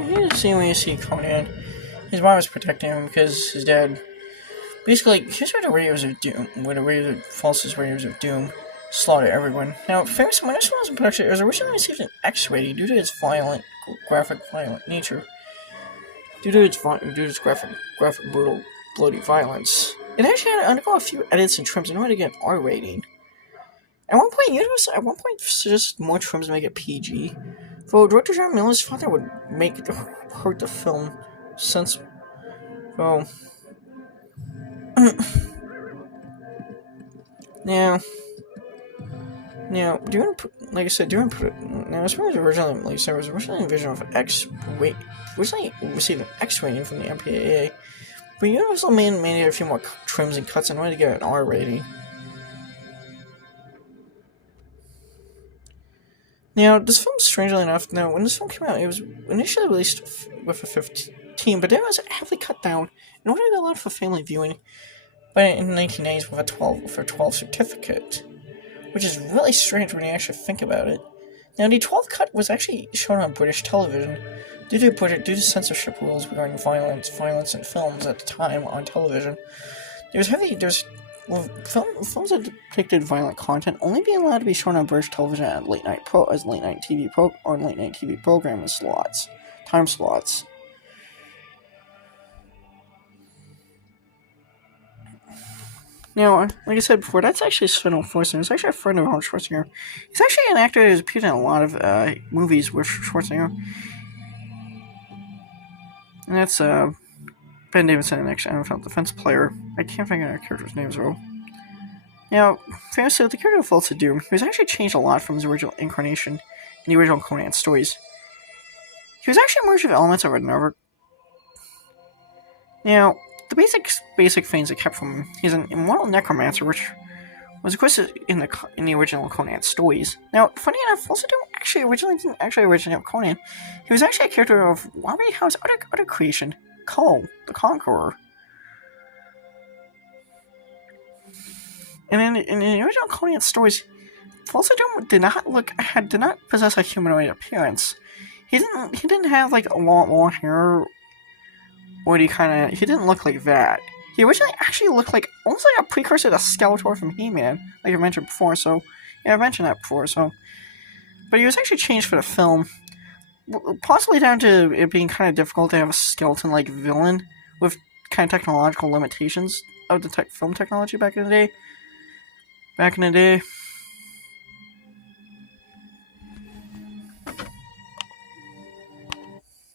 when you see Conan, his mom was protecting him because his dad. Basically, here's where the Raiders of Doom, where the false Raiders of Doom slaughter everyone. Now, famously, when this film was in production, it was originally received an X rating due to its graphic, violent nature. Due to its graphic, brutal, bloody violence. It actually had to undergo a few edits and trims in order to get an R rating. At one point, suggested more trims to make it PG. Though director John Miller's thought that would hurt the film, since, well, now, during this film was originally envisioned of originally received an X rating from the MPAA, but Universal mandated a few more trims and cuts in order to get an R rating. Now, this film, strangely enough, when this film came out, it was initially released with a 15, but then it was heavily cut down in order to allow for family viewing in the 1990s with a 12 certificate, which is really strange when you actually think about it. Now, the 12 cut was actually shown on British television due to censorship rules regarding violence in films at the time on television. Films that depicted violent content only being allowed to be shown on British television at late night TV programming time slots. Now, like I said before, that's actually Sven Forster. He's actually a friend of Arnold Schwarzenegger. He's actually an actor who's appeared in a lot of movies with Schwarzenegger. And that's Ben Davidson, an ex-NFL defense player. I can't think of our character's names though. Now, famously, the character of False Doom, he was actually changed a lot from his original incarnation in the original Conan stories. He was actually merged with elements of another. Now, the basic things that kept from him, he's an immortal necromancer, which was of course in the original Conan stories. Now, funny enough, False Doom didn't originate Conan. He was actually a character of Robert Howe's other creation, Kull, the Conqueror. And in the original Conan stories, False Doom did not possess a humanoid appearance. He didn't have like a long hair, or he didn't look like that. He originally actually looked like almost like a precursor to Skeletor from He-Man, like I mentioned before. So yeah, I mentioned that before. But he was actually changed for the film, possibly down to it being kind of difficult to have a skeleton-like villain with kind of technological limitations of the film technology back in the day.